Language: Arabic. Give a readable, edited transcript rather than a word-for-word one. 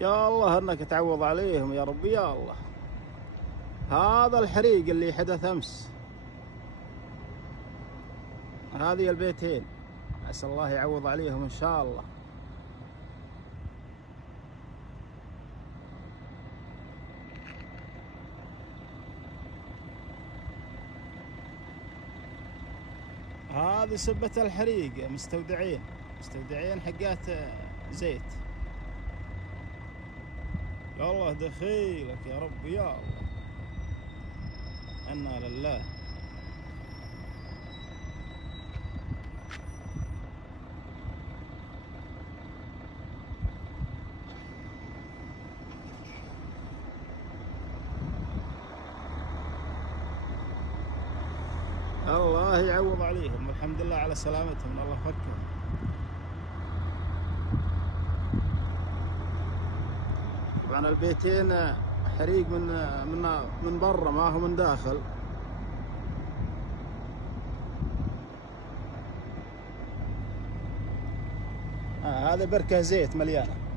يا الله انك تعوض عليهم يا ربي يا الله. هذا الحريق اللي حدث امس، هذه البيتين، اسال الله يعوض عليهم ان شاء الله. هذه سبة الحريق، مستودعين حقات زيت. يا الله دخيلك يا رب يا الله، انا لله. الله يعوض عليهم، والحمد لله على سلامتهم، الله فكهم. طبعا البيتين حريق من برا، ما هو من داخل. هذا بركة زيت مليانة.